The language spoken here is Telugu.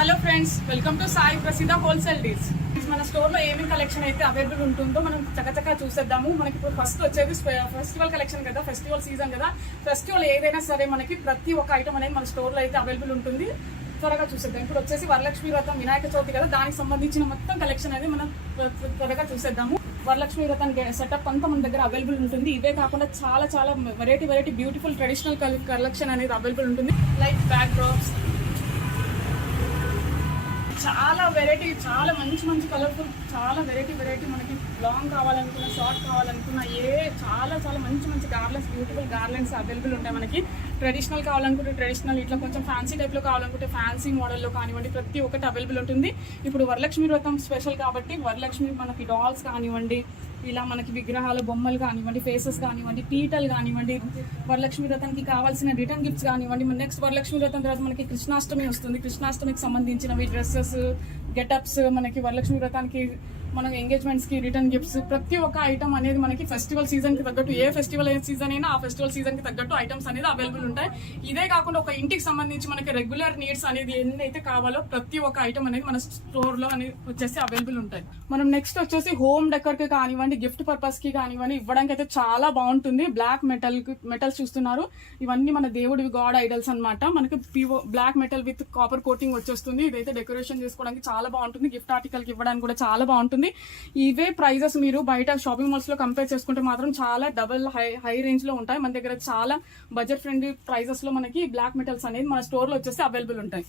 Hello friends, welcome to Sai ప్రసిద్ధ హోల్సేల్ డీల్స్. మన స్టోర్ లో ఏమేమి కలెక్షన్ అయితే అవైలబుల్ ఉంటుందో మనం చక్కచక్క చూసేద్దాము. మనకి ఇప్పుడు ఫస్ట్ వచ్చేది ఫెస్టివల్ కలెక్షన్ కదా, ఫెస్టివల్ సీజన్ కదా. ఫెస్టివల్ ఏదైనా సరే మనకి ప్రతి ఒక్క ఐటమ్ అనేది మన స్టోర్ లో అయితే అవైలబుల్ ఉంటుంది. త్వరగా చూసేద్దాం. ఇప్పుడు వచ్చేసి వరలక్ష్మి వ్రతం, వినాయక చవితి కదా, దానికి సంబంధించిన మొత్తం కలెక్షన్ అనేది మనం త్వరగా చూసేద్దాము. వరలక్ష్మి వ్రతం సెటప్ అంతా మన దగ్గర అవైలబుల్ ఉంటుంది. ఇవే కాకుండా చాలా చాలా వెరైటీ బ్యూటిఫుల్ ట్రెడిషనల్ కలెక్షన్ అనేది అవైలబుల్ ఉంటుంది. లైక్ బ్యాక్ డ్రాప్స్, చాలా వెరైటీ, చాలా మంచి కలర్ఫుల్, చాలా వెరైటీ మనకి లాంగ్ కావాలనుకున్న, షార్ట్ కావాలనుకున్న, చాలా మంచి గార్లెండ్స్, బ్యూటిఫుల్ గార్లెండ్స్ అవైలబుల్ ఉంటాయి. మనకి ట్రెడిషనల్ కావాలనుకుంటే ట్రెడిషనల్, ఇట్లా కొంచెం ఫ్యాన్సీ టైప్లో కావాలనుకుంటే ఫ్యాన్సీ మోడల్లో కానివ్వండి, ప్రతి ఒక్కటి అవైలబుల్ ఉంటుంది. ఇప్పుడు వరలక్ష్మి వ్రతం స్పెషల్ కాబట్టి వరలక్ష్మి మనకి డాల్స్ కానివ్వండి, ఇలా మనకి విగ్రహాలు, బొమ్మలు కానివ్వండి, ఫేసెస్ కానివ్వండి, పీటలు కానివ్వండి, వరలక్ష్మి వ్రతానికి కావాల్సిన రిటర్న్ గిఫ్ట్స్ కానివ్వండి. నెక్స్ట్ వరలక్ష్మి వ్రతం తర్వాత మనకి కృష్ణాష్టమి వస్తుంది. కృష్ణాష్టమికి సంబంధించినవి డ్రెస్సెస్, గెటప్స్, మనకి వరలక్ష్మి వ్రతానికి మన ఎంగేజ్మెంట్స్ కి రిటర్న్ గిఫ్ట్స్, ప్రతి ఒక్క ఐటమ్ అనేది మనకి ఫెస్టివల్ సీజన్ కి తగ్గట్టు, ఏ ఫెస్టివల్ సీజన్ అయినా ఆ ఫెస్టివల్ సీజన్ కి తగ్గట్టు ఐటమ్స్ అనేది అవైలబుల్ ఉంటాయి. ఇదే కాకుండా ఒక ఇంటికి సంబంధించి మనకి రెగ్యులర్ నీడ్స్ అనేది ఎన్నైతే కావాలో ప్రతి ఒక్క ఐటమ్ అనేది మన స్టోర్ లో అనేది వచ్చేసి అవైలబుల్ ఉంటాయి. మనం నెక్స్ట్ వచ్చేసి హోమ్ డెకర్ కి కానివ్వండి, గిఫ్ట్ పర్పస్ కి కానివ్వండి ఇవ్వడానికి అయితే చాలా బాగుంటుంది. బ్లాక్ మెటల్స్ చూస్తున్నారు, ఇవన్నీ మన దేవుడివి, గాడ్ ఐడల్స్ అన్నమాట. మనకి black metal with copper coating వచ్చేస్తుంది. ఇదైతే డెకరేషన్ చేసుకోవడానికి చాలా బాగుంటుంది. గిఫ్ట్ ఆర్టికల్ కి ఇవ్వడానికి కూడా చాలా బాగుంటుంది. ఇవే ప్రైజెస్ మీరు బయట షాపింగ్ మాల్స్ లో కంపేర్ చేసుకుంటే మాత్రం చాలా డబల్ హై రేంజ్ లో ఉంటాయి. మన దగ్గర చాలా బడ్జెట్ ఫ్రెండ్లీ ప్రైజెస్ లో మనకి బ్లాక్ మెటల్స్ అనేది మన స్టోర్ లో వచ్చేసి అవైలబుల్ ఉంటాయి.